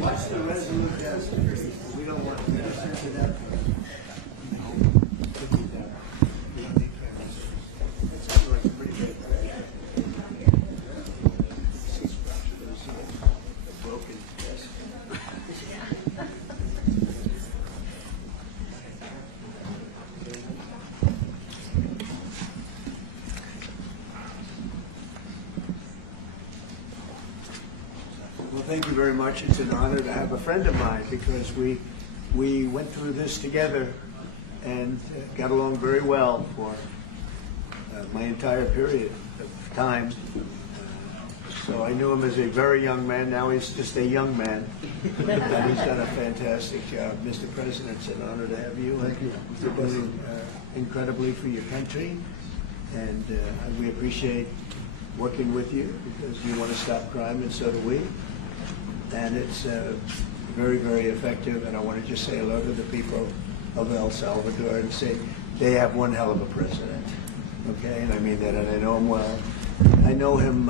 What's the resolute desk? We don't want to sense it out. Thank you very much. It's an honor to have a friend of mine because we went through this together and got along very well for my entire period of time. So I knew him as a very young man. Now he's just a young man. And he's done a fantastic job. Mr. President, it's an honor to have you. Thank you. You're doing incredibly for your country. And we appreciate working with you because you want to stop crime, and so do we. And it's very, very effective. And I want to just say hello to the people of El Salvador and say they have one hell of a president. Okay, and I mean that, and I know him well. I know him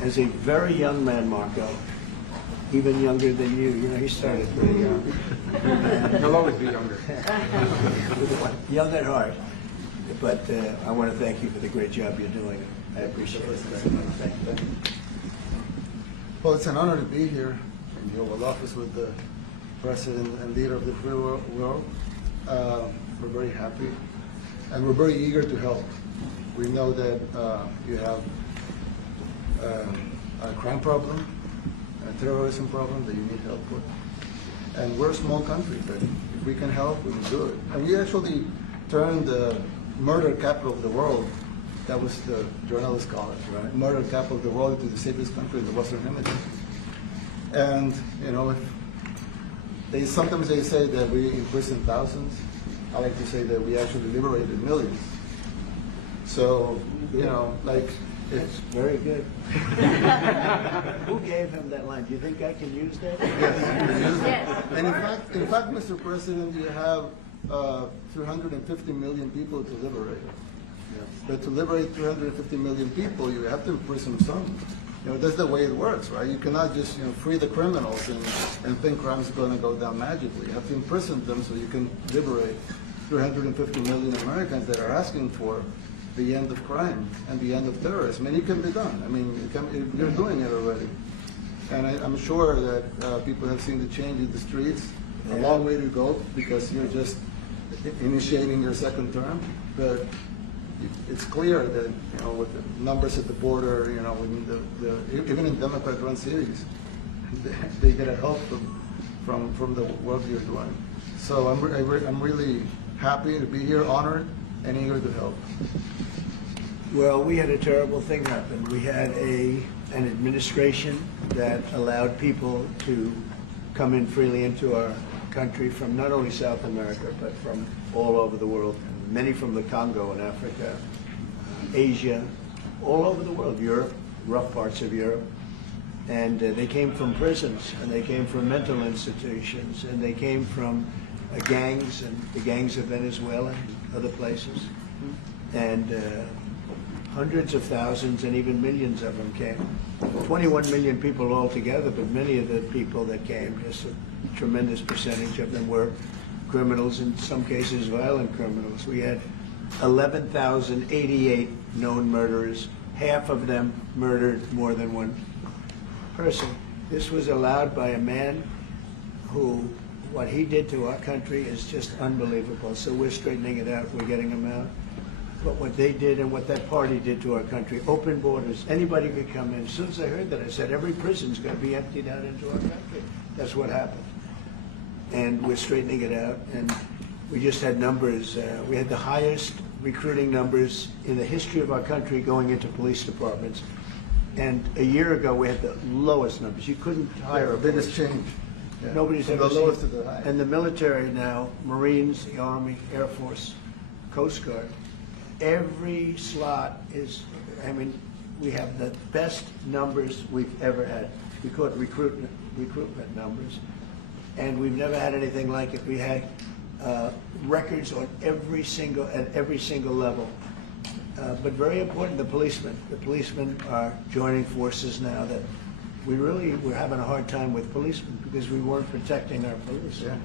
as a very young man, Marco, even younger than you. You know, he started pretty young. He'll always be younger. Young at heart. But I want to thank you for the great job you're doing. I appreciate it very much. Thank you. Well, it's an honor to be here in the Oval Office with the President and leader of the free world. We're very happy, and we're very eager to help. We know that you have a crime problem, a terrorism problem that you need help with. And we're a small country, but if we can help, we will do it. And we actually turned the murder capital of the world, that was the journalist college, right? Murder capital of the world, into the safest country in the Western Hemisphere. And, you know, sometimes they say that we imprison thousands. I like to say that we actually liberated millions. So, you know, like, It's very good. Who gave him that line? Do you think I can use that? yes. And in fact, Mr. President, you have 350 million people to liberate. But to liberate 350 million people, you have to imprison some. You know, that's the way it works, right? You cannot just, you know, free the criminals and think crime's going to go down magically. You have to imprison them so you can liberate 350 million Americans that are asking for the end of crime and the end of terrorism. And it can be done. I mean, you're doing it already. And I'm sure that people have seen the change in the streets. A long way to go because you're just initiating your second term. But it's clear that, you know, with the numbers at the border, you know, even in Democrat-run cities, they get a help from the work you're doing. So I'm really happy to be here, honored, and eager to help. Well, we had a terrible thing happen. We had an administration that allowed people to come in freely into our country from not only South America, but from all over the world. Many from the Congo in Africa, Asia, all over the world, Europe, rough parts of Europe. And they came from prisons, and they came from mental institutions, and they came from gangs, and the gangs of Venezuela and other places. And hundreds of thousands and even millions of them came. 21 million people altogether, but many of the people that came, just a tremendous percentage of them were criminals, in some cases violent criminals. We had 11,088 known murderers. Half of them murdered more than one person. This was allowed by a man who, what he did to our country is just unbelievable. So we're straightening it out, we're getting him out. But what they did and what that party did to our country, open borders, anybody could come in. As soon as I heard that, I said, every prison's going to be emptied out into our country. That's what happened. And we're straightening it out, and we just had numbers. We had the highest recruiting numbers in the history of our country going into police departments. And a year ago, we had the lowest numbers. You couldn't hire a biggest change. Yeah. Nobody's ever seen. The lowest to the highest. And the military now, Marines, the Army, Air Force, Coast Guard, every slot is, I mean, we have the best numbers we've ever had. We call it recruitment numbers. And we've never had anything like it. We had records on at every single level. But very important, the policemen. The policemen are joining forces now. That we're having a hard time with policemen because we weren't protecting our police. Yeah.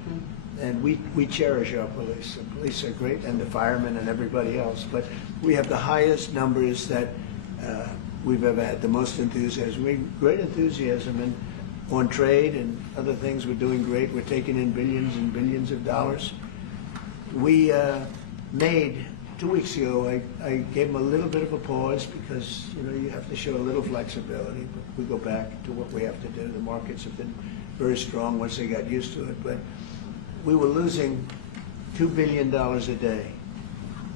And we cherish our police. The police are great, and the firemen and everybody else. But we have the highest numbers that we've ever had, the most enthusiasm. Great enthusiasm and on trade and other things. We're doing great. We're taking in billions and billions of dollars. We made 2 weeks ago. I gave them a little bit of a pause because you have to show a little flexibility. But we go back to what we have to do. The markets have been very strong once they got used to it. But we were losing $2 billion a day.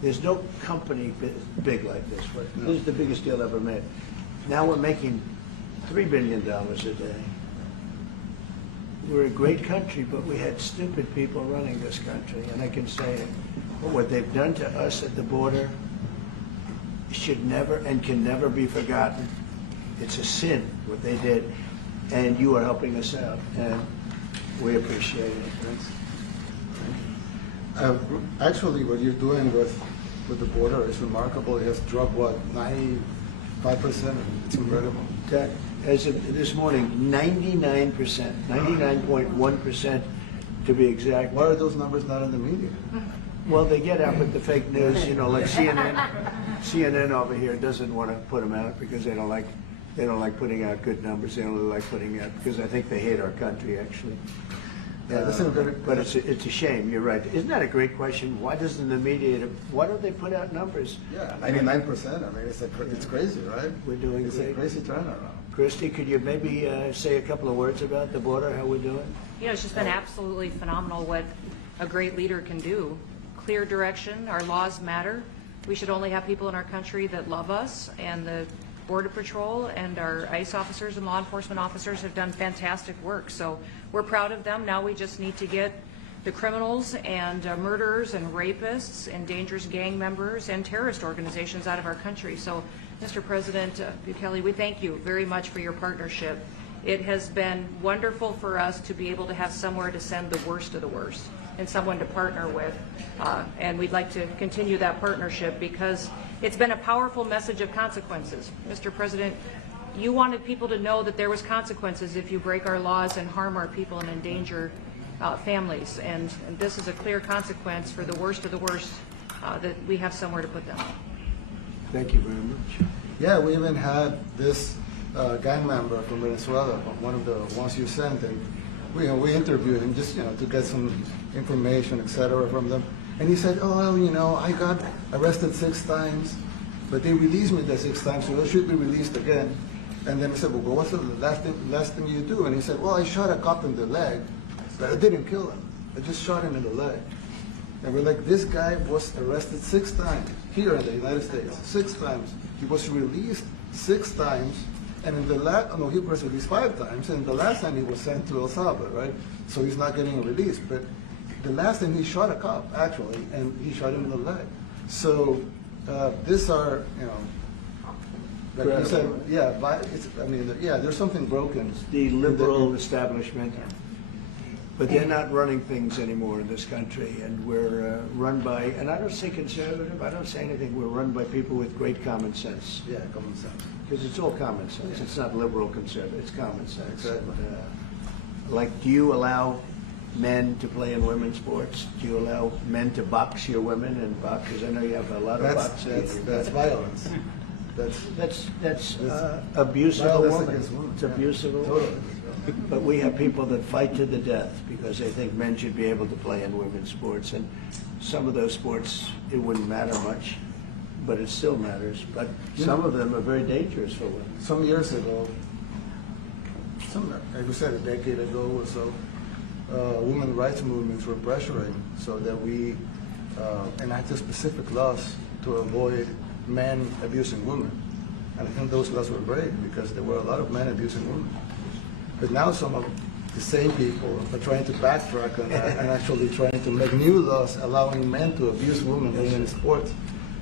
There's no company big like this. This is the biggest deal ever made. Now we're making $3 billion a day. We're a great country, but we had stupid people running this country, and I can say it. But what they've done to us at the border should never and can never be forgotten. It's a sin, what they did, and you are helping us out, and we appreciate it. Thanks. Actually, what you're doing with the border is remarkable. It has dropped, what, 95%? It's incredible. As of this morning, 99%, 99.1% to be exact. Why are those numbers not in the media? Well, they get out with the fake news, like CNN over here doesn't want to put them out because they don't like putting out good numbers. They only like putting out because I think they hate our country, actually. Yeah, but it's a shame. You're right. Isn't that a great question? Why doesn't the media? Why don't they put out numbers? Yeah, 99%. I mean, it's crazy, right? We're doing It's great. a crazy turnaround. Christy, could you maybe say a couple of words about the border? How we're doing? It's just been absolutely phenomenal what a great leader can do. Clear direction. Our laws matter. We should only have people in our country that love us, and the Border Patrol and our ICE officers and law enforcement officers have done fantastic work. So we're proud of them. Now we just need to get the criminals and murderers and rapists and dangerous gang members and terrorist organizations out of our country. So, Mr. President Bukele, we thank you very much for your partnership. It has been wonderful for us to be able to have somewhere to send the worst of the worst and someone to partner with. And we'd like to continue that partnership because it's been a powerful message of consequences. Mr. President, you wanted people to know that there was consequences if you break our laws and harm our people and endanger families. And this is a clear consequence for the worst of the worst that we have somewhere to put them. Thank you very much. Yeah, we even had this gang member from Venezuela, one of the ones you sent, and we interviewed him just to get some information, etc. from them. And he said, oh, well, I got arrested 6 times, but they released me the 6th time, so I should be released again. And then I said, well, what's the last thing you do? And he said, well, I shot a cop in the leg, but I didn't kill him. I just shot him in the leg. And we're like, this guy was arrested 6 times here in the United States, 6 times. He was released 6 times, and in the he was released 5 times, and the last time he was sent to El Salvador, right? So he's not getting released. But the last time he shot a cop, actually, and he shot him in the leg. So these are, like you said, there's something broken. It's the liberal establishment. But they're not running things anymore in this country, and we're run by, and I don't say conservative, I don't say anything, we're run by people with great common sense. Yeah, common sense. Because it's all common sense. It's not liberal conservative, it's common sense. Exactly. Like, do you allow men to play in women's sports? Do you allow men to box your women and box? Because I know you have a lot of boxing. That's violence. That's abuse of a Violence woman. against women. It's abuse of a Totally. woman. But we have people that fight to the death because they think men should be able to play in women's sports. And some of those sports, it wouldn't matter much, but it still matters. But some of them are very dangerous for women. Some years ago, like we said, a decade ago or so, women rights movements were pressuring so that we enacted specific laws to avoid men abusing women. And I think those laws were great because there were a lot of men abusing women. But now some of the same people are trying to backtrack on that and actually trying to make new laws allowing men to abuse women in sports.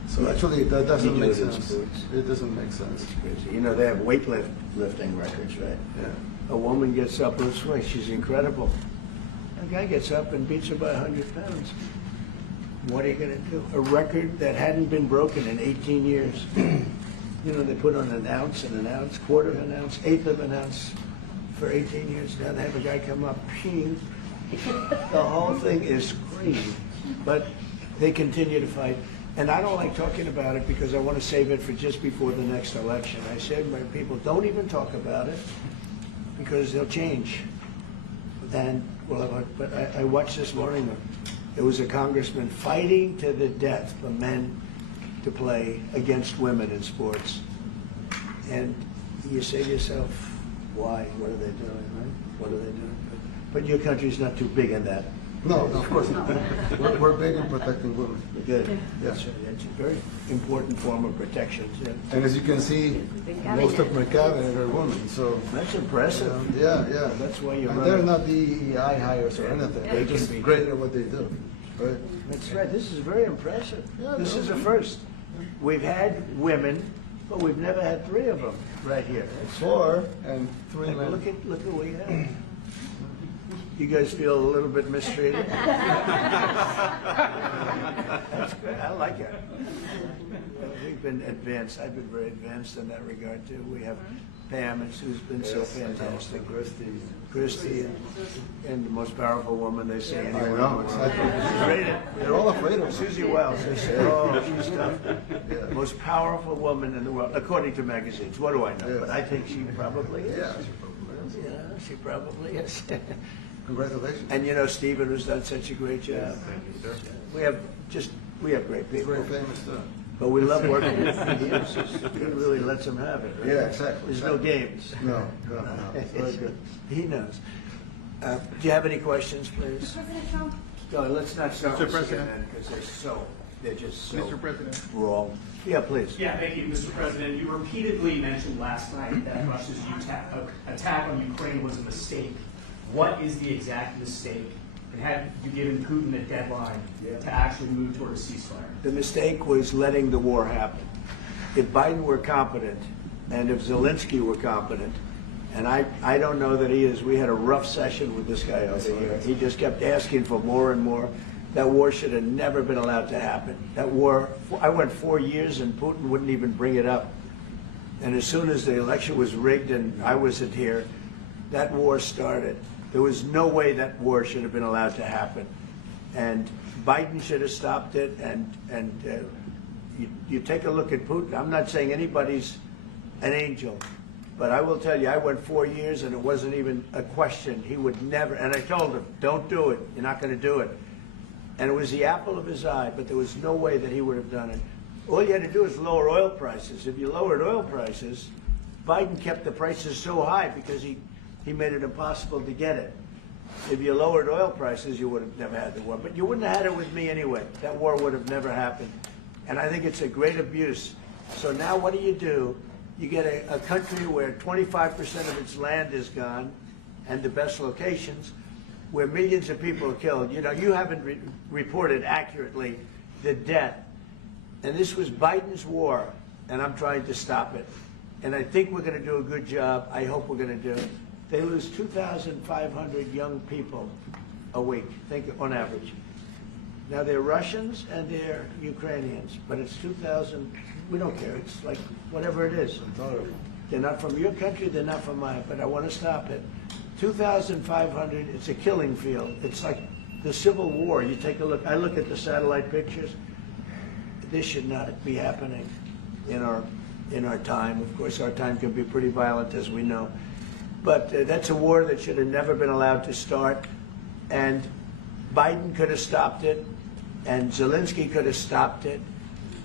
So actually that doesn't make sense. It doesn't make sense. It's crazy. They have weightlifting records, right? Yeah. A woman gets up and swings. She's incredible. A guy gets up and beats her by 100 pounds. What are you going to do? A record that hadn't been broken in 18 years. You know, they put on an ounce, quarter of an ounce, eighth of an ounce for 18 years. Now they have a guy come up, ping. The whole thing is crazy. But they continue to fight. And I don't like talking about it because I want to save it for just before the next election. I said, my people, don't even talk about it because they'll change. And but I watched this morning. There was a congressman fighting to the death for men to play against women in sports. And you say to yourself, why? What are they doing, right? What are they doing? But your country's not too big in that. No, of course not. We're big in protecting women. Good. That's a very important form of protection. Yeah. And as you can see, most of my cabinet are women, so. That's impressive. Yeah. That's why you're And running. they're not DEI hires or anything. They're just great at what they do. Right? That's right. This is very impressive. Yeah, This no. is a first. We've had women, but we've never had 3 of them right here. 4 and 3 Look men. at what we have. You guys feel a little bit mistreated? That's good. I like it. We've been advanced. I've been very advanced in that regard too. We have Pam, who's been so fantastic. Christy, and the most powerful woman they say I anywhere. know, exactly. She's rated. They're all afraid of her. Susie Wells, they say, oh, she's tough. Most powerful woman in the world, according to magazines. What do I know? Yeah. But I think she probably is. Yeah. Yeah, she probably is. Congratulations. And you know Stephen, who's done such a great job. We have great people. Very famous too. But we love working with him. He really lets them have it. Right? Yeah, exactly. There's no games. No. It's very good. He knows. Do you have any questions, please? President Trump? No, let's not start Mr. with President. CNN because they're just so Mr. President. wrong. Yeah, please. Yeah, thank you, Mr. President. You repeatedly mentioned last night that Russia's attack on Ukraine was a mistake. What is the exact mistake? And have you given Putin a deadline to actually move toward a ceasefire? The mistake was letting the war happen. If Biden were competent, and if Zelensky were competent, and I don't know that he is, we had a rough session with this guy over here. He just kept asking for more and more. That war should have never been allowed to happen. That war, I went 4 years and Putin wouldn't even bring it up. And as soon as the election was rigged and I wasn't here, that war started. There was no way that war should have been allowed to happen. And Biden should have stopped it. And you take a look at Putin. I'm not saying anybody's an angel, but I will tell you, I went 4 years and it wasn't even a question. He would never, and I told him, don't do it. You're not going to do it. And it was the apple of his eye, but there was no way that he would have done it. All you had to do is lower oil prices. If you lowered oil prices, Biden kept the prices so high because he made it impossible to get it. If you lowered oil prices, you would have never had the war. But you wouldn't have had it with me anyway. That war would have never happened. And I think it's a great abuse. So now what do? You get a country where 25% of its land is gone, and the best locations, where millions of people are killed. You know, you haven't reported accurately the death. And this was Biden's war, and I'm trying to stop it. And I think we're going to do a good job. I hope we're going to do it. They lose 2,500 young people a week, think on average. Now they're Russians and they're Ukrainians, but it's 2,000. We don't care. It's like whatever it is. They're not from your country. They're not from mine. But I want to stop it. 2,500. It's a killing field. It's like the Civil War. You take a look. I look at the satellite pictures. This should not be happening in our time. Of course, our time can be pretty violent, as we know. But that's a war that should have never been allowed to start. And Biden could have stopped it, and Zelensky could have stopped it,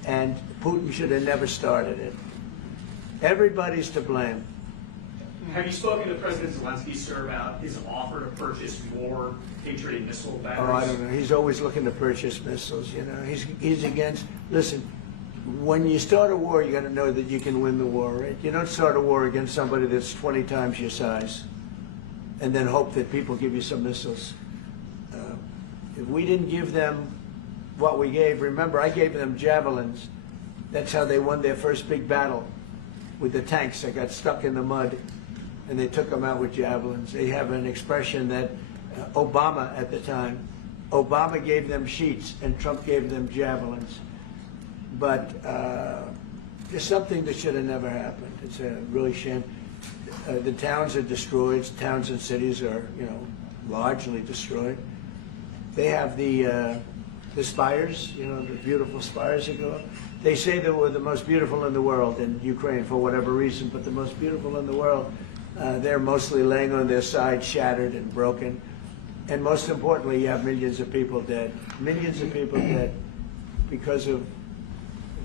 and Putin should have never started it. Everybody's to blame. Have you spoken to President Zelensky, sir, about his offer to purchase more Patriot missile batteries? Oh, I don't know. He's always looking to purchase missiles. You know, he's against. Listen, when you start a war, you got to know that you can win the war, right? You don't start a war against somebody that's 20 times your size, and then hope that people give you some missiles. If we didn't give them what we gave, remember, I gave them javelins. That's how they won their first big battle with the tanks that got stuck in the mud, and they took them out with javelins. They have an expression that Obama at the time. Obama gave them sheets and Trump gave them javelins. But there's something that should have never happened. It's a really shame. The towns are destroyed. Towns and cities are, largely destroyed. They have the spires, the beautiful spires that go up. They say they were the most beautiful in the world in Ukraine for whatever reason, but the most beautiful in the world, they're mostly laying on their side, shattered and broken. And most importantly, you have millions of people dead. Millions of people dead because of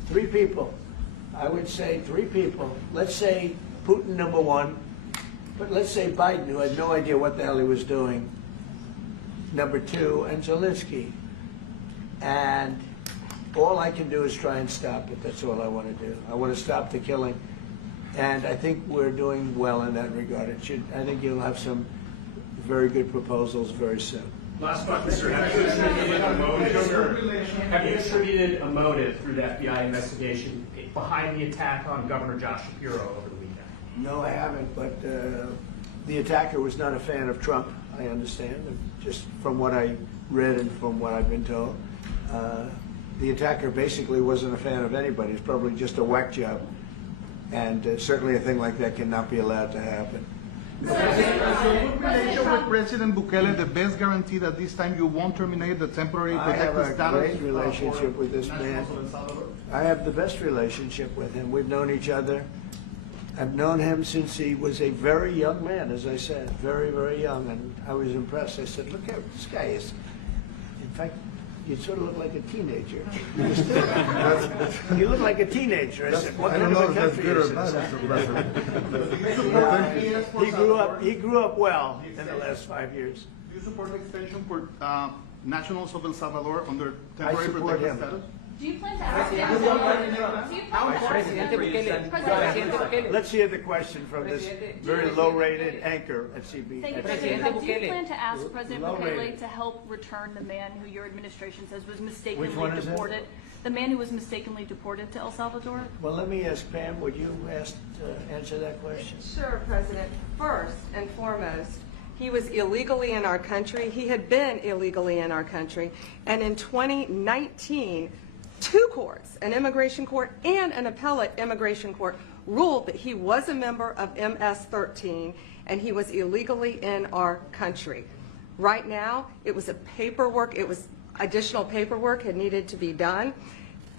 3 people. I would say 3 people. Let's say Putin, number 1, but let's say Biden, who had no idea what the hell he was doing, number 2, and Zelensky. And all I can do is try and stop it. That's all I want to do. I want to stop the killing. And I think we're doing well in that regard. I think you'll have some very good proposals very soon. Last question, sir. Have you attributed a motive through the FBI investigation behind the attack on Governor Josh Shapiro over the weekend? No, I haven't, but the attacker was not a fan of Trump, I understand, just from what I read and from what I've been told. The attacker basically wasn't a fan of anybody. It's probably just a whack job. And certainly a thing like that cannot be allowed to happen. Good relation with President Bukele, the best guarantee that this time you won't terminate the temporary I have protected a status. great relationship with this man. I have the best relationship with him. We've known each other. I've known him since he was a very young man, as I said, very, very young, and I was impressed. I said, look how this guy is. In fact, you sort of look like a teenager. You look like a teenager. I said, what kind of a country is this? He grew up well in the last 5 years. Do you support the extension for nationals of El Salvador under I temporary support protected him. status? Do you plan to ask Let's hear the question from this very low-rated anchor at CB. Thank you, President. Do you plan to ask President Bukele to help return the man who your administration says was mistakenly Which one is it? deported? The man who was mistakenly deported to El Salvador? Well, let me ask Pam, would you answer that question? Sure, President. First and foremost, he was illegally in our country. He had been illegally in our country. And in 2019, 2 courts, an immigration court and an appellate immigration court, ruled that he was a member of MS-13 and he was illegally in our country. Right now, it was additional paperwork had needed to be done.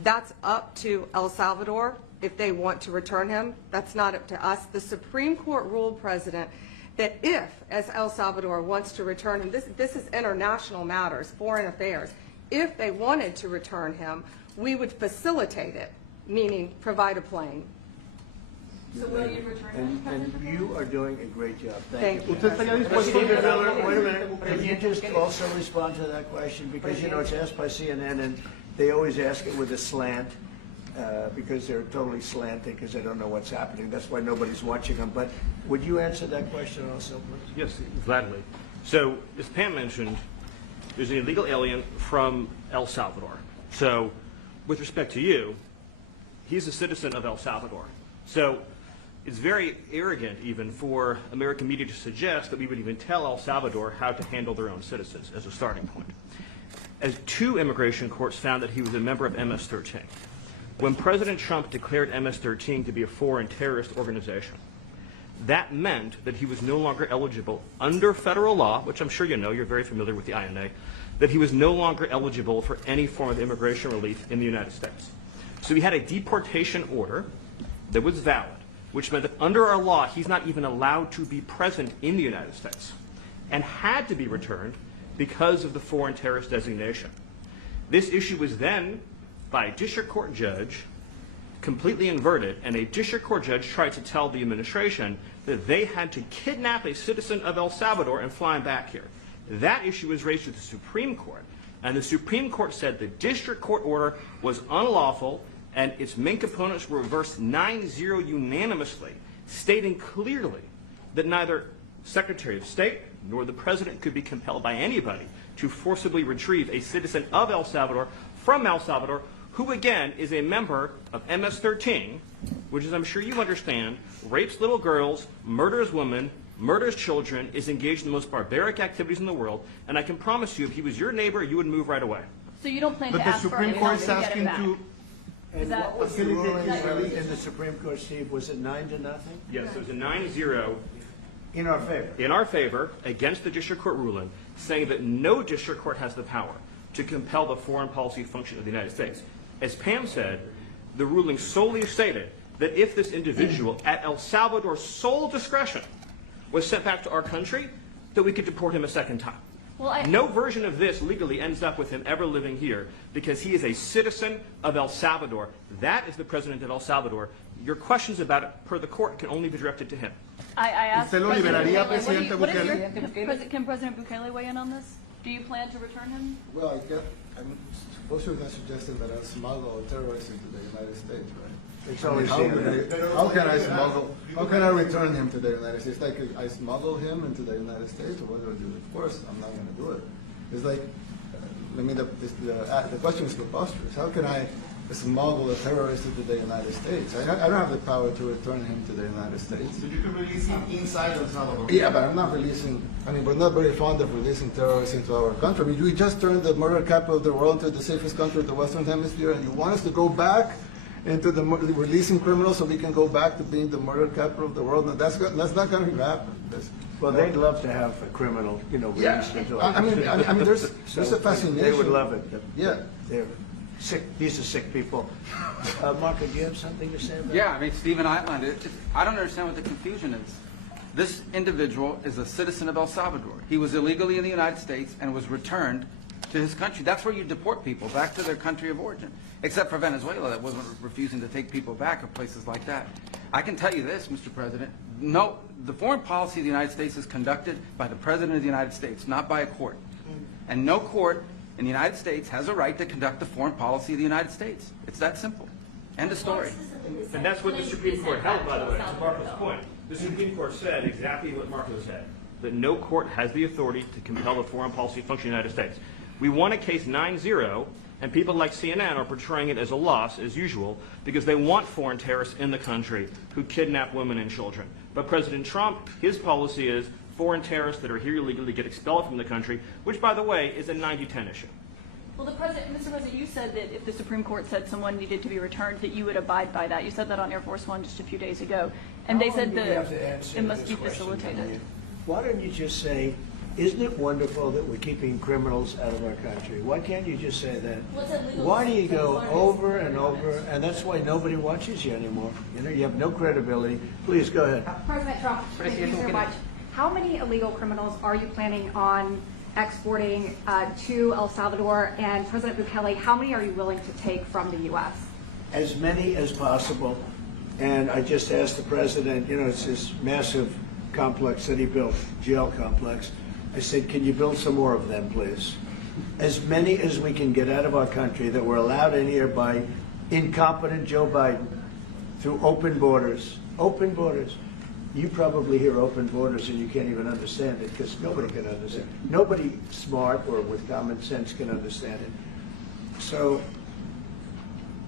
That's up to El Salvador if they want to return him. That's not up to us. The Supreme Court ruled, President, that if, as El Salvador wants to return him, this is international matters, foreign affairs, if they wanted to return him, we would facilitate it, meaning provide a plane. So will you return him, And President? you are doing a great job. Thank you. you. Stephen Miller, wait a minute. Can you just also respond to that question? Because, it's asked by CNN, and they always ask it with a slant, because they're totally slanting, because they don't know what's happening. That's why nobody's watching them. But would you answer that question also, please? Yes, gladly. So, as Pam mentioned, there's an illegal alien from El Salvador. So, with respect to you, he's a citizen of El Salvador. So, it's very arrogant even for American media to suggest that we would even tell El Salvador how to handle their own citizens as a starting point. As 2 immigration courts found that he was a member of MS-13. When President Trump declared MS-13 to be a foreign terrorist organization, that meant that he was no longer eligible under federal law, which I'm sure you know, you're very familiar with the INA, that he was no longer eligible for any form of immigration relief in the United States. So he had a deportation order that was valid, which meant that under our law, he's not even allowed to be present in the United States and had to be returned because of the foreign terrorist designation. This issue was then, by a district court judge, completely inverted, and a district court judge tried to tell the administration that they had to kidnap a citizen of El Salvador and fly him back here. That issue was raised to the Supreme Court, and the Supreme Court said the district court order was unlawful, and its main components were reversed 9-0 unanimously, stating clearly that neither Secretary of State nor the President could be compelled by anybody to forcibly retrieve a citizen of El Salvador from El Salvador, who again is a member of MS-13, which, as I'm sure you understand, rapes little girls, murders women, murders children, is engaged in the most barbaric activities in the world, and I can promise you, if he was your neighbor, you would move right away. So you don't plan to But the ask for Supreme anything Court is to get asking it back? to, And that- what was the ruling that- in the Supreme Court, Steve? Was it 9-0? Yes, it was a 9-0 In our favor. in our favor against the district court ruling, saying that no district court has the power to compel the foreign policy function of the United States. As Pam said, the ruling solely stated that if this individual, at El Salvador's sole discretion, was sent back to our country, that we could deport him a second time. Well, No version of this legally ends up with him ever living here because he is a citizen of El Salvador. That is the president of El Salvador. Your questions about it, per the court, can only be directed to him. I asked ¿Usted lo President liberaría, Bukele, Presidente what is Bukele? can President Bukele weigh in on this? Do you plan to return him? Well, I'm supposed to have suggested that I smuggle terrorists into the United States, right? It's always How can I CNN. how can I return him to the United States? Like, I smuggle him into the United States, or what do I do? Of course, I'm not going to do it. It's like, the question is preposterous. How can I smuggle a terrorist into the United States? I don't have the power to return him to the United States. so you can release him inside El Salvador. Yeah, but I'm not releasing, we're not very fond of releasing terrorists into our country. We just turned the murder capital of the world into the safest country of the Western Hemisphere, and you want us to go back into releasing criminals so we can go back to being the murder capital of the world? And that's not going to happen. Well, they'd love to have a criminal, released into our I mean, there's a fascination. They would love it. Yeah. They're sick. These are sick people. Marco, do you have something to say about Yeah, I mean, Stephen outlined it. I don't understand what the confusion is. This individual is a citizen of El Salvador. He was illegally in the United States and was returned to his country. That's where you deport people, back to their country of origin. Except for Venezuela, that wasn't refusing to take people back, or places like that. I can tell you this, Mr. President. No, the foreign policy of the United States is conducted by the President of the United States, not by a court. And no court in the United States has a right to conduct the foreign policy of the United States. It's that simple. End of story. And that's what the Supreme Court held, by the way, to Marco's point. The Supreme Court said exactly what Marco said, that no court has the authority to compel the foreign policy function of the United States. We won a case 9-0, and people like CNN are portraying it as a loss, as usual, because they want foreign terrorists in the country who kidnap women and children. But President Trump, his policy is foreign terrorists that are here illegally get expelled from the country, which, by the way, is a 90-10 issue. Well, Mr. President, you said that if the Supreme Court said someone needed to be returned, that you would abide by that. You said that on Air Force One just a few days ago, and they said that it must be facilitated. Why don't you just say, isn't it wonderful that we're keeping criminals out of our country? Why can't you just say that? Why do you go over and over, and that's why nobody watches you anymore. You have no credibility. Please, go ahead. President Trump, thank you so much. How many illegal criminals are you planning on exporting to El Salvador? And President Bukele, how many are you willing to take from the U.S.? As many as possible. And I just asked the president, it's this massive complex that he built, jail complex. I said, can you build some more of them, please? As many as we can get out of our country that were allowed in here by incompetent Joe Biden through open borders. Open borders. You probably hear open borders and you can't even understand it because nobody can understand. Nobody smart or with common sense can understand it. So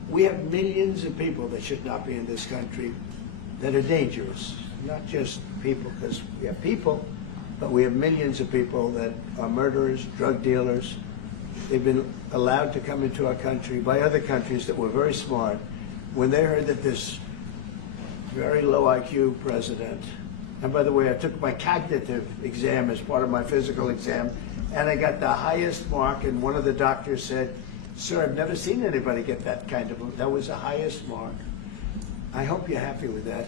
we have millions of people that should not be in this country that are dangerous. Not just people, because we have people, but we have millions of people that are murderers, drug dealers. They've been allowed to come into our country by other countries that were very smart. When they heard that this very low IQ president, and by the way, I took my cognitive exam as part of my physical exam, and I got the highest mark, and one of the doctors said, sir, I've never seen anybody get that kind of, that was the highest mark. I hope you're happy with that,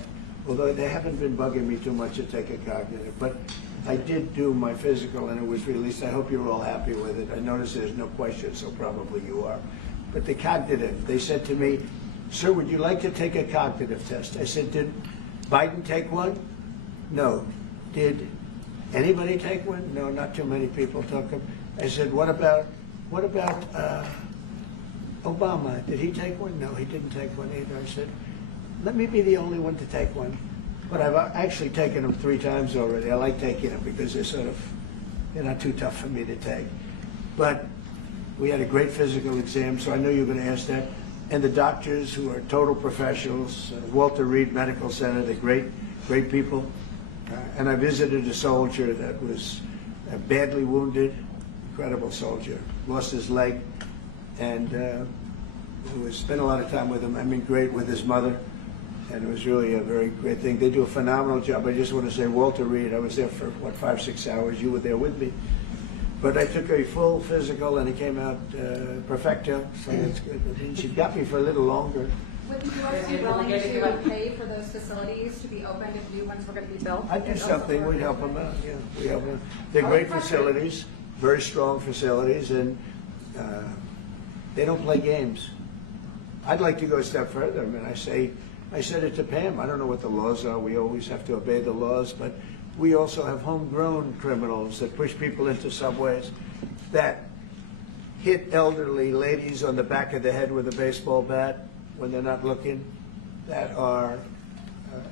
although they haven't been bugging me too much to take a cognitive, but I did do my physical and it was released. I hope you're all happy with it. I noticed there's no question, so probably you are. But the cognitive, they said to me, sir, would you like to take a cognitive test? I said, did Biden take one? No. Did anybody take one? No, not too many people took them. I said, what about Obama? Did he take one? No, he didn't take one either. I said, let me be the only one to take one. But I've actually taken them 3 times already. I like taking them because they're not too tough for me to take. But we had a great physical exam, so I knew you were going to ask that. And the doctors who are total professionals, Walter Reed Medical Center, they're great people. And I visited a soldier that was badly wounded, incredible soldier, lost his leg, and spent a lot of time with him. I mean, great with his mother, and it was really a very great thing. They do a phenomenal job. I just want to say, Walter Reed, I was there for, 5-6 hours. You were there with me. But I took a full physical, and he came out perfecto, so that's good. And she got me for a little longer. Would the U.S. be willing to pay for those facilities to be opened if new ones were going to be built? I'd do something, we'd help them out, yeah, we help them. They're great facilities, very strong facilities, and they don't play games. I'd like to go a step further. I mean, I said it to Pam, I don't know what the laws are, we always have to obey the laws, but we also have homegrown criminals that push people into subways, that hit elderly ladies on the back of the head with a baseball bat when they're not looking, that are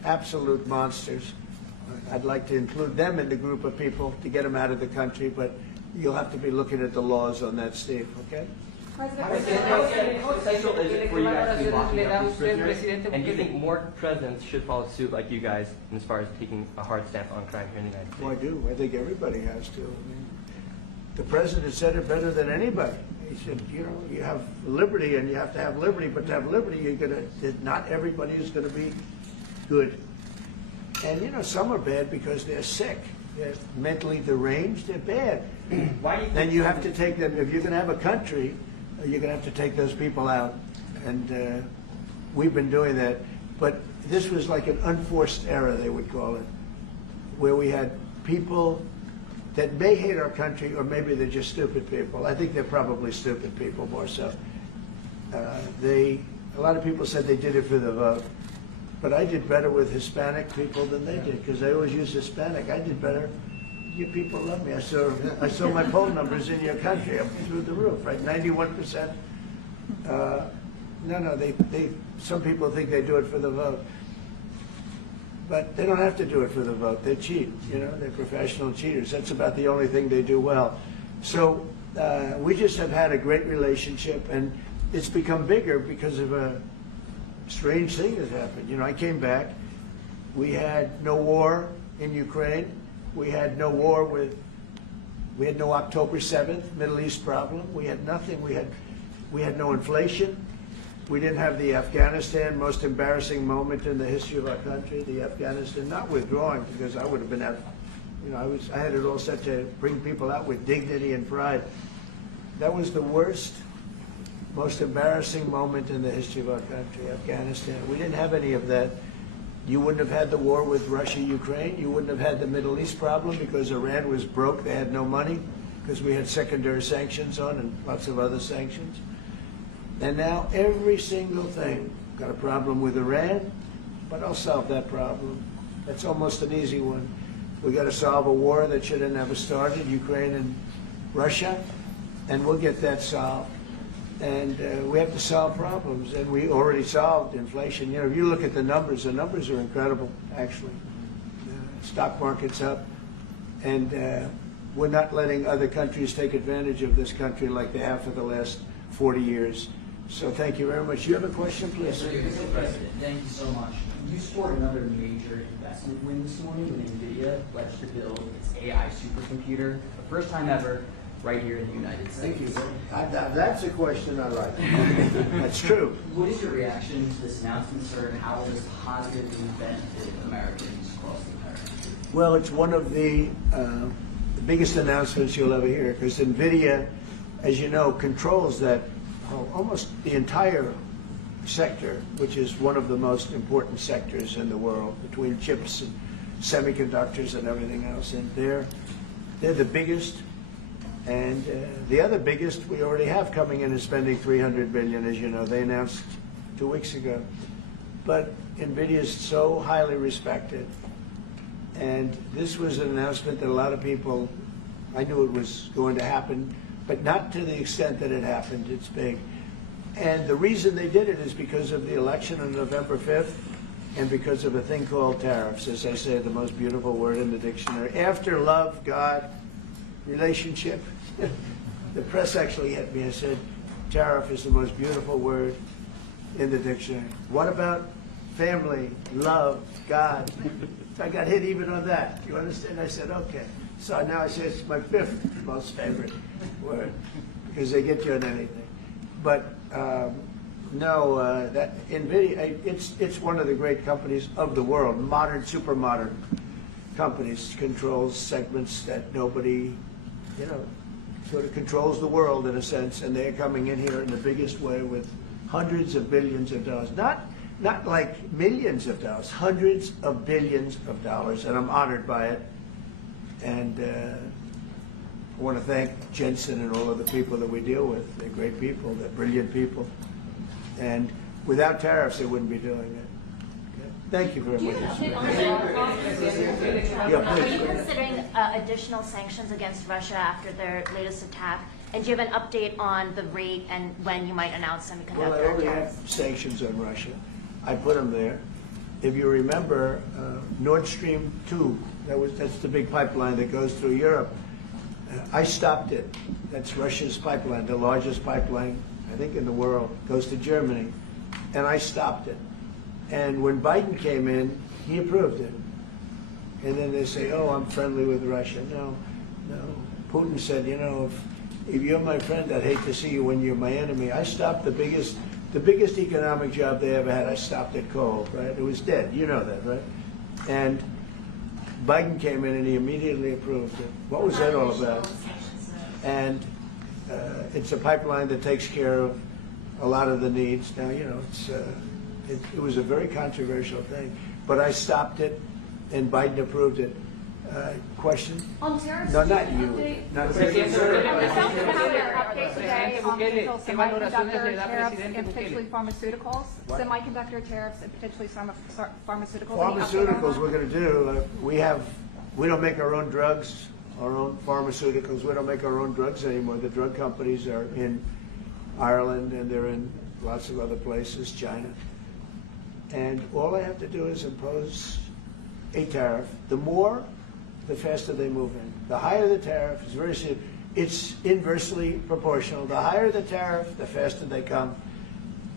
absolute monsters. I'd like to include them in the group of people to get them out of the country, but you'll have to be looking at the laws on that, Steve, okay? President, How essential is it for you guys to be locking up these prisoners? And do you think more presidents should follow suit like you guys as far as taking a hard stance on crime here in the United States? Well, I do. I think everybody has to. I mean, the president said it better than anybody. He said, you know, you have liberty and you have to have liberty, but to have liberty, not everybody is going to be good. And, you know, some are bad because they're sick. They're mentally deranged. They're bad. Why do you think then you have to take them, if you're going to have a country, you're going to have to take those people out. And we've been doing that. But this was like an unforced error, they would call it, where we had people that may hate our country, or maybe they're just stupid people. I think they're probably stupid people more so. A lot of people said they did it for the vote, but I did better with Hispanic people than they did, because they always use Hispanic. I did better. You people love me. I saw my poll numbers in your country. I'm through the roof, right? 91%. Some people think they do it for the vote. But they don't have to do it for the vote. They cheat, you know, they're professional cheaters. That's about the only thing they do well. So we just have had a great relationship, and it's become bigger because of a strange thing that happened. You know, I came back, we had no war in Ukraine, we had no October 7th, Middle East problem, we had nothing, we had no inflation. We didn't have the Afghanistan, most embarrassing moment in the history of our country, the Afghanistan, not withdrawing, because I would have been out, you know, I had it all set to bring people out with dignity and pride. That was the worst, most embarrassing moment in the history of our country, Afghanistan. We didn't have any of that. You wouldn't have had the war with Russia, Ukraine. You wouldn't have had the Middle East problem because Iran was broke. They had no money because we had secondary sanctions on and lots of other sanctions. And now every single thing, got a problem with Iran, but I'll solve that problem. That's almost an easy one. We got to solve a war that should have never started, Ukraine and Russia, and we'll get that solved. And we have to solve problems, and we already solved inflation. You know, if you look at the numbers are incredible, actually. Stock market's up, and we're not letting other countries take advantage of this country like they have for the last 40 years. So thank you very much. You have a question, please? Yes, Mr. President, thank you so much. You scored another major investment win this morning when NVIDIA pledged to build its AI supercomputer, the first time ever, right here in the United States. Thank you. That's a question I like. That's true. What is your reaction to this announcement, sir, and how will this positively benefit Americans across the country? Well, it's one of the biggest announcements you'll ever hear, because NVIDIA, as you know, controls that almost the entire sector, which is one of the most important sectors in the world, between chips and semiconductors and everything else. And they're the biggest, and the other biggest we already have coming in and spending $300 billion, as you know. They announced 2 weeks ago. But NVIDIA is so highly respected, and this was an announcement that a lot of people, I knew it was going to happen, but not to the extent that it happened. It's big. And the reason they did it is because of the election on November 5th and because of a thing called tariffs, as I say, the most beautiful word in the dictionary. After love, God, relationship, the press actually hit me and said, tariff is the most beautiful word in the dictionary. What about family, love, God. I got hit even on that. You understand? I said, okay. So now I say it's my 5th most favorite word because they get you on anything. But no, that NVIDIA, it's one of the great companies of the world. Modern, super modern companies, controls segments that nobody, you know, sort of controls the world in a sense, and they're coming in here in the biggest way with hundreds of billions of dollars. Not like millions of dollars, hundreds of billions of dollars, and I'm honored by it. And I want to thank Jensen and all of the people that we deal with. They're great people, they're brilliant people. And without tariffs, they wouldn't be doing it. Okay? Thank you very much. Are you considering additional sanctions against Russia after their latest attack? And do you have an update on the rate and when you might announce semiconductor Well, I already have tariffs? sanctions on Russia. I put them there. If you remember, Nord Stream 2, that's the big pipeline that goes through Europe. I stopped it. That's Russia's pipeline, the largest pipeline, I think, in the world. Goes to Germany. And I stopped it. And when Biden came in, he approved it. And then they say, oh, I'm friendly with Russia. No. Putin said, you know, if you're my friend, I'd hate to see you when you're my enemy. I stopped the biggest economic job they ever had. I stopped it cold, right? It was dead. You know that, right? And Biden came in and he immediately approved it. What was that all about? And it's a pipeline that takes care of a lot of the needs. Now, you know, it was a very controversial thing, but I stopped it, and Biden approved it. Question? On tariffs, no, not you. Not Presidente update today on potential semiconductor tariffs and potentially pharmaceuticals. Semiconductor tariffs and potentially pharmaceuticals. Pharmaceuticals we're going to do. We don't make our own drugs, our own pharmaceuticals. We don't make our own drugs anymore. The drug companies are in Ireland and they're in lots of other places, China. And all I have to do is impose a tariff. The more, the faster they move in. The higher the tariff, is very simple. It's inversely proportional. The higher the tariff, the faster they come.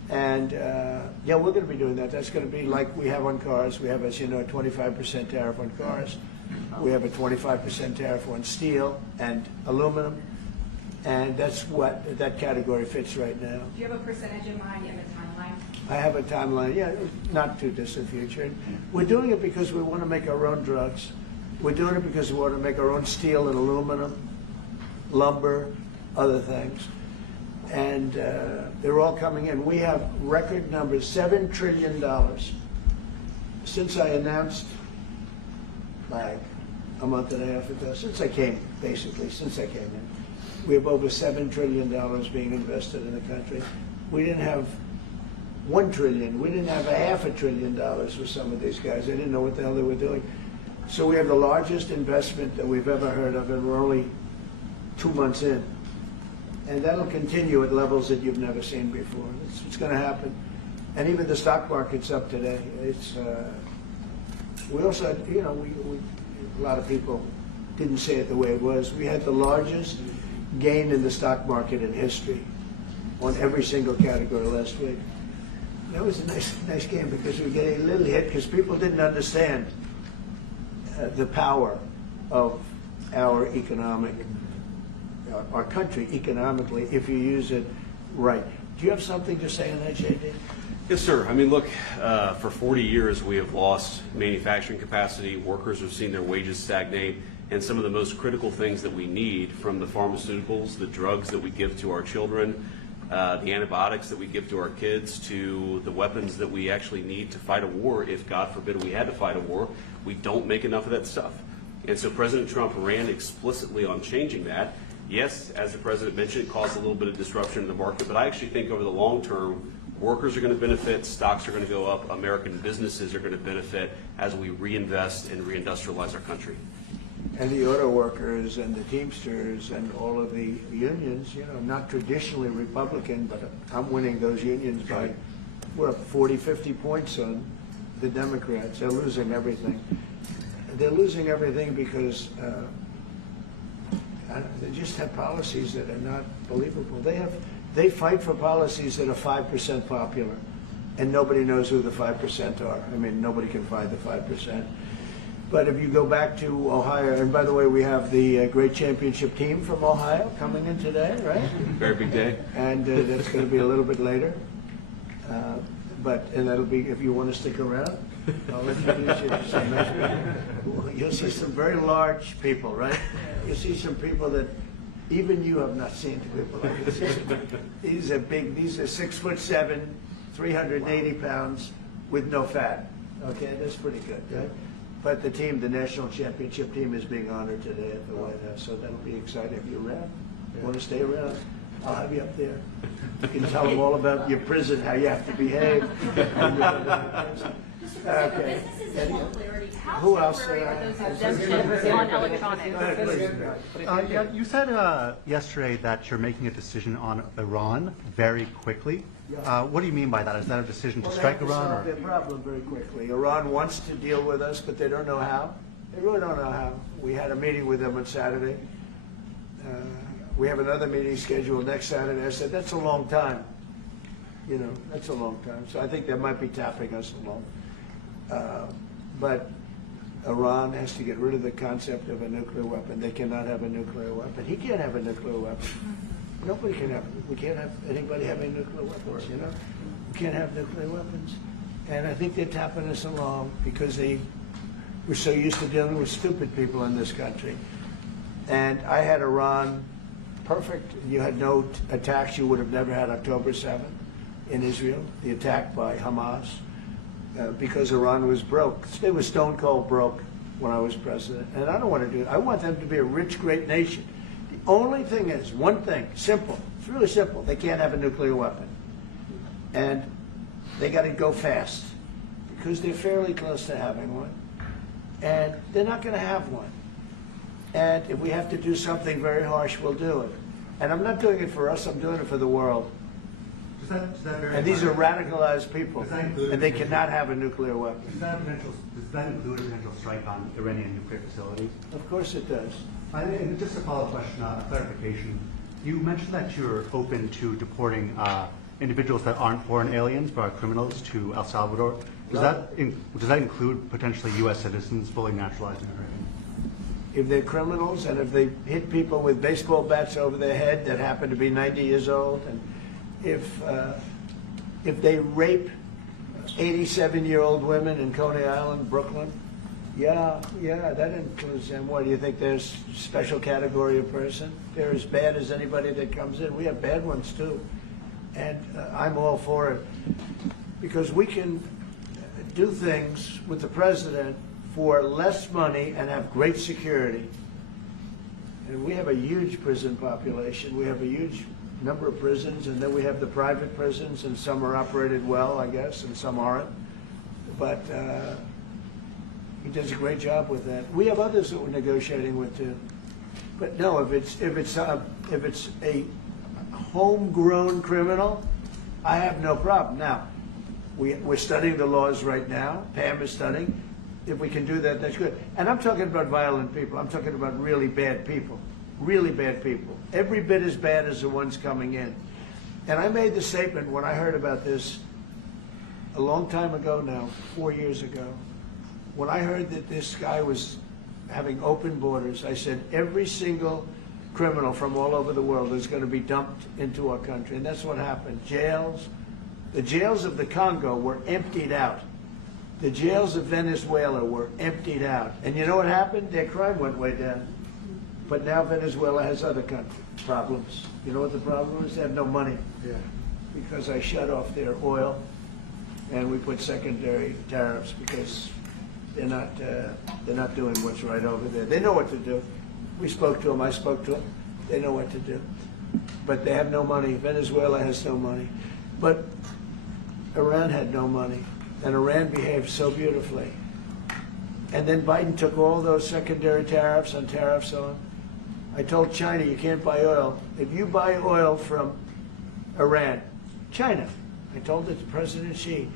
And yeah, we're going to be doing that. That's going to be like we have on cars. We have, as you know, a 25% tariff on cars. We have a 25% tariff on steel and aluminum. And that's what that category fits right now. Do you have a percentage in mind? You have a timeline? I have a timeline, yeah, not too distant future. And we're doing it because we want to make our own drugs. We're doing it because we want to make our own steel and aluminum, lumber, other things. And they're all coming in. We have record numbers, $7 trillion. Since I announced, like a month and a half ago, since I came in, we have over $7 trillion being invested in the country. We didn't have $1 trillion. We didn't have $500 billion for some of these guys. They didn't know what the hell they were doing. So we have the largest investment that we've ever heard of, and we're only 2 months in. And that'll continue at levels that you've never seen before. It's going to happen. And even the stock market's up today. We also had, you know, a lot of people didn't say it the way it was. We had the largest gain in the stock market in history on every single category last week. That was a nice game because we get a little hit because people didn't understand the power of our country economically if you use it right. Do you have something to say on that, JD? Yes, sir. I mean, look, for 40 years we have lost manufacturing capacity. Workers have seen their wages stagnate. And some of the most critical things that we need, from the pharmaceuticals, the drugs that we give to our children, the antibiotics that we give to our kids, to the weapons that we actually need to fight a war, if God forbid we had to fight a war, we don't make enough of that stuff. And so President Trump ran explicitly on changing that. Yes, as the President mentioned, it caused a little bit of disruption in the market, but I actually think over the long term, workers are going to benefit, stocks are going to go up, American businesses are going to benefit as we reinvest and reindustrialize our country. And the auto workers and the Teamsters and all of the unions, you know, not traditionally Republican, but I'm winning those unions by, we're up 40, 50 points on the Democrats. They're losing everything. They're losing everything because they just have policies that are not believable. They fight for policies that are 5% popular. and nobody knows who the 5% are. I mean, nobody can find the 5%. But if you go back to Ohio, and by the way, we have the great championship team from Ohio coming in today, right? Very big day. And that's going to be a little bit later. And that'll be, if you want to stick around, I'll introduce you to some nice people. You'll see some very large people, right? You'll see some people that even you have not seen people like this. These are big, these are 6'7", 380 pounds with no fat. Okay, that's pretty good, right? But the team, the national championship team, is being honored today at the White House, so that'll be exciting. If you're around, want to stay around, I'll have you up there. You can tell them all about your prison, how you have to behave. Okay. Who else? Are those exemptions on electronics? You said yesterday that you're making a decision on Iran very quickly. What do you mean by that? Is that a decision to strike Iran? Solve their problem very quickly. Iran wants to deal with us, but they don't know how. They really don't know how. We had a meeting with them on Saturday. We have another meeting scheduled next Saturday. I said, that's a long time. You know, that's a long time. So I think they might be tapping us along. But Iran has to get rid of the concept of a nuclear weapon. They cannot have a nuclear weapon. He can't have a nuclear weapon. Nobody can have, we can't have anybody having nuclear weapons, you know? We can't have nuclear weapons. And I think they're tapping us along because we're so used to dealing with stupid people in this country. And I had Iran perfect. You had no attacks. You would have never had October 7th in Israel, the attack by Hamas, because Iran was broke. They were stone cold broke when I was president. And I don't want to do it. I want them to be a rich, great nation. The only thing is, one thing, simple, it's really simple, they can't have a nuclear weapon. And they got to go fast, because they're fairly close to having one. And they're not going to have one. And if we have to do something very harsh, we'll do it. And I'm not doing it for us, I'm doing it for the world. And these are radicalized people, and they cannot have a nuclear weapon. Does that include a potential strike on Iranian nuclear facilities? Of course it does. And just a follow-up question, a clarification. You mentioned that you're open to deporting individuals that aren't foreign aliens but are criminals to El Salvador. Does that include potentially U.S. citizens fully naturalized Americans? If they're criminals and if they hit people with baseball bats over their head that happen to be 90 years old, and if they rape 87-year-old women in Coney Island, Brooklyn, yeah, that includes them. What, do you think there's a special category of person? They're as bad as anybody that comes in. We have bad ones too. And I'm all for it. Because we can do things with the president for less money and have great security. And we have a huge prison population. We have a huge number of prisons, and then we have the private prisons, and some are operated well, I guess, and some aren't. But he does a great job with that. We have others that we're negotiating with too. But no, if it's a homegrown criminal, I have no problem. Now, we're studying the laws right now. Pam is studying. If we can do that, that's good. And I'm talking about violent people. I'm talking about really bad people. Really bad people. Every bit as bad as the ones coming in. And I made the statement when I heard about this a long time ago now, 4 years ago. When I heard that this guy was having open borders, I said every single criminal from all over the world is going to be dumped into our country. And that's what happened. Jails. The jails of the Congo were emptied out. The jails of Venezuela were emptied out. And you know what happened? Their crime went way down. But now Venezuela has other problems. You know what the problem is? They have no money. Yeah. Because I shut off their oil, and we put secondary tariffs because they're not doing what's right over there. They know what to do. We spoke to them. I spoke to them. They know what to do. But they have no money. Venezuela has no money. But Iran had no money. And Iran behaved so beautifully. And then Biden took all those secondary tariffs and tariffs on. I told China, you can't buy oil. If you buy oil from Iran, China, I told it to President Xi,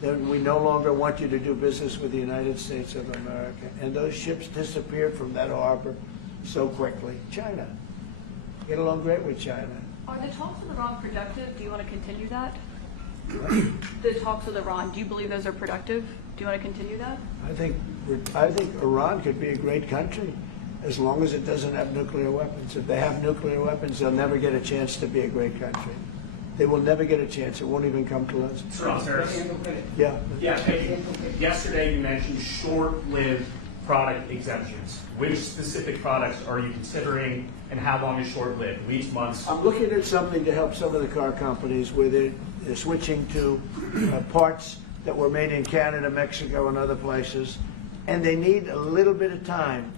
then we no longer want you to do business with the United States of America. And those ships disappeared from that harbor so quickly. China. Get along great with China. Are the talks with Iran productive? Do you want to continue that? The talks with Iran, do you believe those are productive? Do you want to continue that? I think Iran could be a great country as long as it doesn't have nuclear weapons. If they have nuclear weapons, they'll never get a chance to be a great country. They will never get a chance. It won't even come close. Sir, Yeah. Yesterday you mentioned short-lived product exemptions. Which specific products are you considering, and how long is short-lived? Weeks, months? I'm looking at something to help some of the car companies where they're switching to parts that were made in Canada, Mexico, and other places, and they need a little bit of time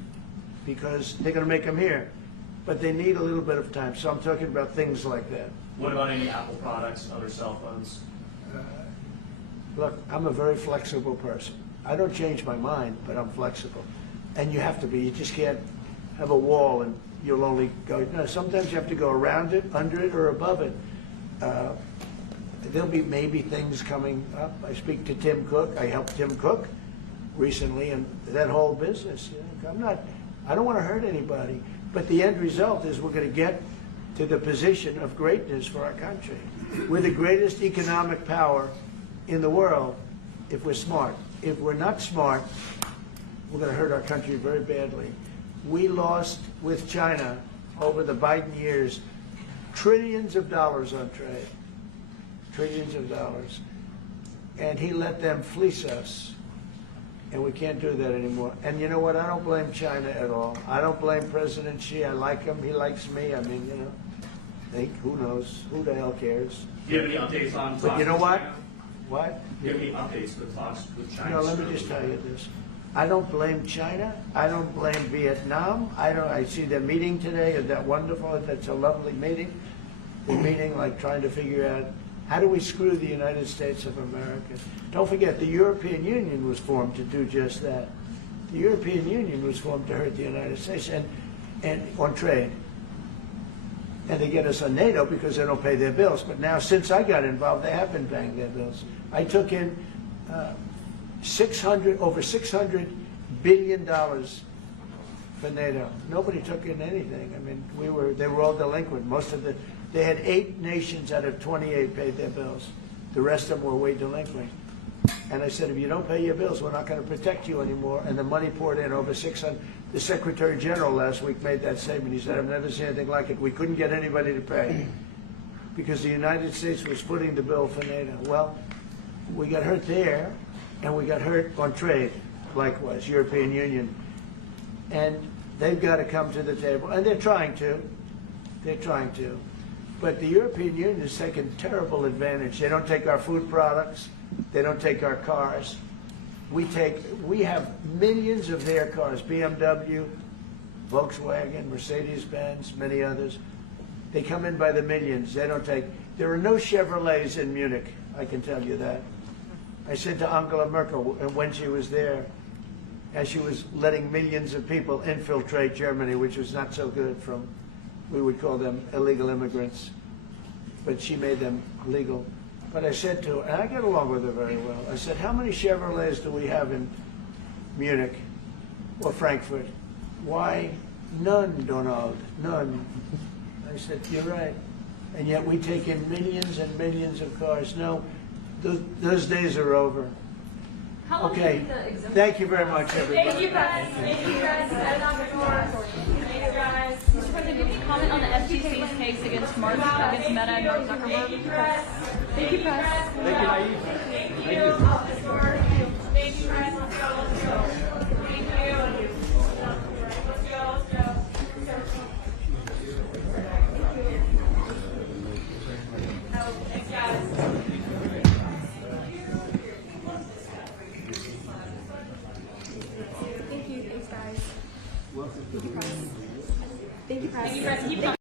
because they're going to make them here, but they need a little bit of time. So I'm talking about things like that. What about any Apple products, other cell phones? Look, I'm a very flexible person. I don't change my mind, but I'm flexible. And you have to be. You just can't have a wall and you'll only go. No, sometimes you have to go around it, under it, or above it. There'll be maybe things coming up. I speak to Tim Cook. I helped Tim Cook recently, and that whole business. You know, I don't want to hurt anybody, but the end result is we're going to get to the position of greatness for our country. We're the greatest economic power in the world if we're smart. If we're not smart, we're going to hurt our country very badly. We lost with China over the Biden years trillions of dollars on trade. Trillions of dollars. And he let them fleece us. And we can't do that anymore. And you know what? I don't blame China at all. I don't blame President Xi. I like him. He likes me. I mean, you know, who knows? Who the hell cares? Do you have any updates on talks? But you know with what? China? What? Do you have any updates with talks with China? No, let me just tell you this. I don't blame China. I don't blame Vietnam. I see their meeting today. Is that wonderful? That's a lovely meeting. They're meeting like trying to figure out how do we screw the United States of America. Don't forget, the European Union was formed to do just that. The European Union was formed to hurt the United States and on trade. And they get us on NATO because they don't pay their bills. But now, since I got involved, they have been paying their bills. I took in over $600 billion for NATO. Nobody took in anything. I mean, they were all delinquent. They had 8 nations out of 28 paid their bills. The rest of them were way delinquent. And I said, if you don't pay your bills, we're not going to protect you anymore. And the money poured in over 600. The Secretary General last week made that statement. He said, I've never seen anything like it. We couldn't get anybody to pay because the United States was footing the bill for NATO. Well, we got hurt there, and we got hurt on trade, likewise, European Union. And they've got to come to the table, and they're trying to. They're trying to. But the European Union has taken terrible advantage. They don't take our food products. They don't take our cars. We have millions of their cars, BMW, Volkswagen, Mercedes-Benz, many others. They come in by the millions. They don't take, there are no Chevrolets in Munich, I can tell you that. I said to Angela Merkel when she was there, as she was letting millions of people infiltrate Germany, which was not so good from, we would call them illegal immigrants, but she made them legal. But I said to her, and I get along with her very well, I said, how many Chevrolets do we have in Munich or Frankfurt? Why, none, Donald, none. I said, you're right. And yet we take in millions and millions of cars. No, those days are over. Okay, thank you very much, everybody. Thank you, guys. Thank you, guys. Thank you, guys. Mr. President, can you comment on the FTC's case against Meta and Mark Zuckerberg? Thank you, press. Thank you, Nayib. Thank you. Thank you, guys. Let's go. Let's go. Thank you. Let's go. Thanks, guys. Thank you. Thanks, guys. Welcome. Thank you, press. Thank you, press.